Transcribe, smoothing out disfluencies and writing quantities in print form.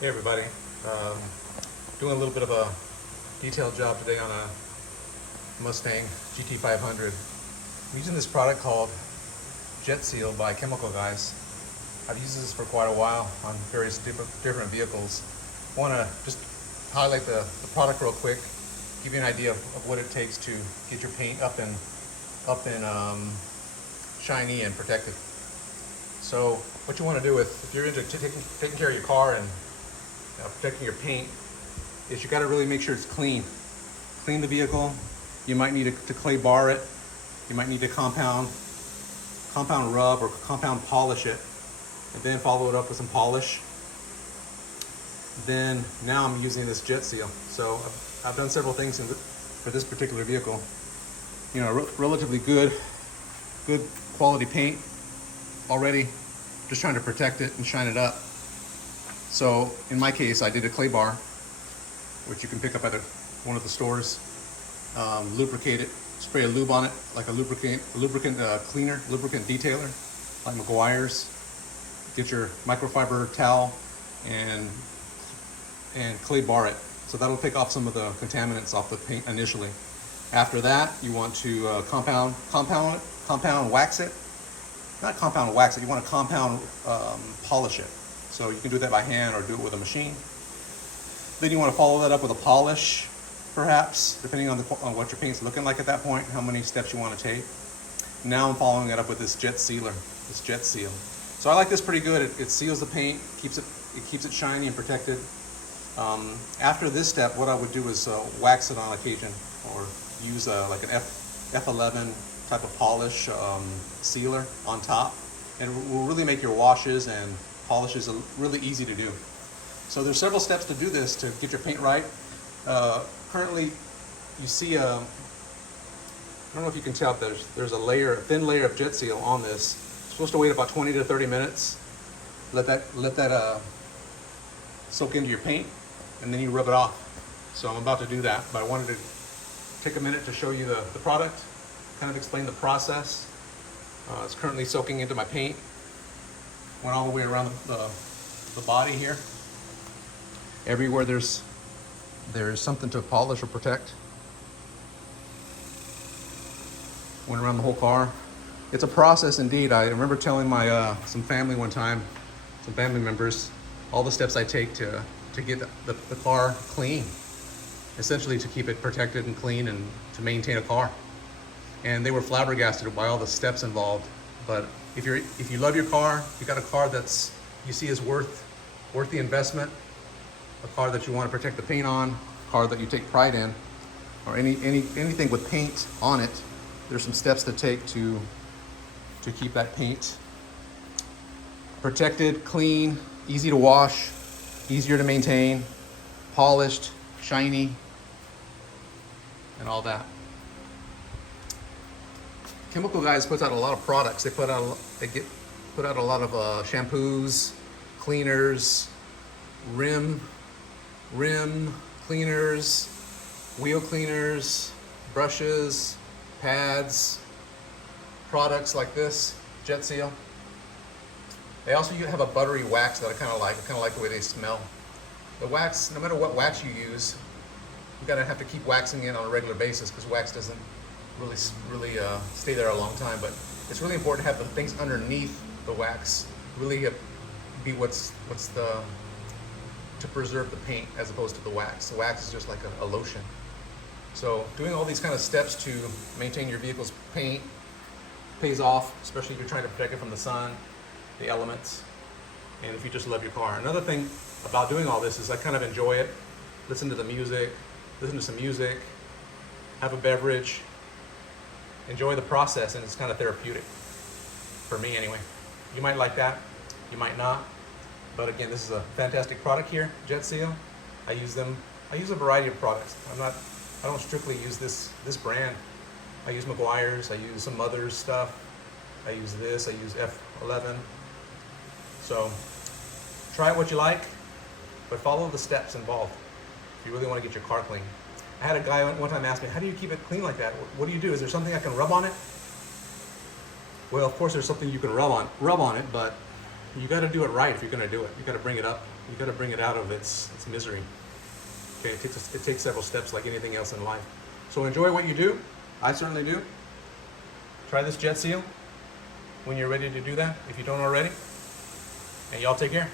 Hey everybody, doing a little bit of a detailed job today on a Mustang GT500. I'm using this product called Jet Seal by Chemical Guys. I've used this for quite a while on various different vehicles. I want to just highlight the product real quick, give you an idea of what it takes to get your paint up and shiny and protected. So what you want to do if you're into taking care of your car and protecting your paint is you got to really make sure it's clean. Clean the vehicle. You might need to clay bar it. You might need to compound rub or compound polish it, and then follow it up with some polish. Then now I'm using this Jet Seal. So I've done several things for this particular vehicle. You know, relatively good quality paint already. Just trying to protect it and shine it up. So in my case, I did a clay bar, which you can pick up at one of the stores. Lubricate it, spray a lube on it, like a lubricant cleaner, lubricant detailer, like McGuiar's. Get your microfiber towel and clay bar it. So that'll take off some of the contaminants off the paint initially. After that, you want to compound wax it. Not compound wax it, you want to compound polish it. So you can do that by hand or do it with a machine. Then you want to follow that up with a polish, perhaps, depending on what your paint's looking like at that point, how many steps you want to take. Now I'm following it up with this Jet Sealer, this Jet Seal. So I like this pretty good. It seals the paint, keeps it shiny and protected. After this step, what I would do is wax it on occasion, or use like an F11 type of polish sealer on top, and it will really make your washes and polishes really easy to do. So there's several steps to do this to get your paint right. Currently, you see I don't know if you can tell, there's a thin layer of Jet Seal on this. It's supposed to wait about 20 to 30 minutes. Let that soak into your paint, and then you rub it off. So I'm about to do that, but I wanted to take a minute to show you the product, kind of explain the process. It's currently soaking into my paint. Went all the way around the body here. Everywhere there's something to polish or protect. Went around the whole car. It's a process indeed. I remember telling my some family members, all the steps I take to get the car clean, essentially to keep it protected and clean and to maintain a car. And they were flabbergasted by all the steps involved. But if you love your car, you got a car that's you see is worth the investment, a car that you want to protect the paint on, a car that you take pride in, or anything with paint on it, there's some steps to take to keep that paint protected, clean, easy to wash, easier to maintain, polished, shiny, and all that. Chemical Guys puts out a lot of products. They put out a lot of shampoos, cleaners, rim cleaners, wheel cleaners, brushes, pads, products like this Jet Seal. They also have a buttery wax that I kind of like. I kind of like the way they smell. The wax, no matter what wax you use, you gotta have to keep waxing it on a regular basis because wax doesn't really stay there a long time. But it's really important to have the things underneath the wax really be to preserve the paint as opposed to the wax. The wax is just like a lotion. So doing all these kind of steps to maintain your vehicle's paint pays off, especially if you're trying to protect it from the sun, the elements, and if you just love your car. Another thing about doing all this is I kind of enjoy it. Listen to some music, have a beverage, enjoy the process, and it's kind of therapeutic for me anyway. You might like that, you might not, but again, this is a fantastic product here, Jet Seal. I use a variety of products. I don't strictly use this brand. I use McGuiar's, I use some Mother's stuff, I use F11. So try what you like, but follow the steps involved if you really want to get your car clean. I had a guy one time ask me, how do you keep it clean like that? What do you do? Is there something I can rub on it? Well, of course there's something you can rub on it, but you got to do it right if you're going to do it. You got to bring it up. You got to bring it out of its misery. Okay, it takes several steps like anything else in life. So enjoy what you do. I certainly do. Try this jet seal when you're ready to do that, if you don't already. And y'all take care.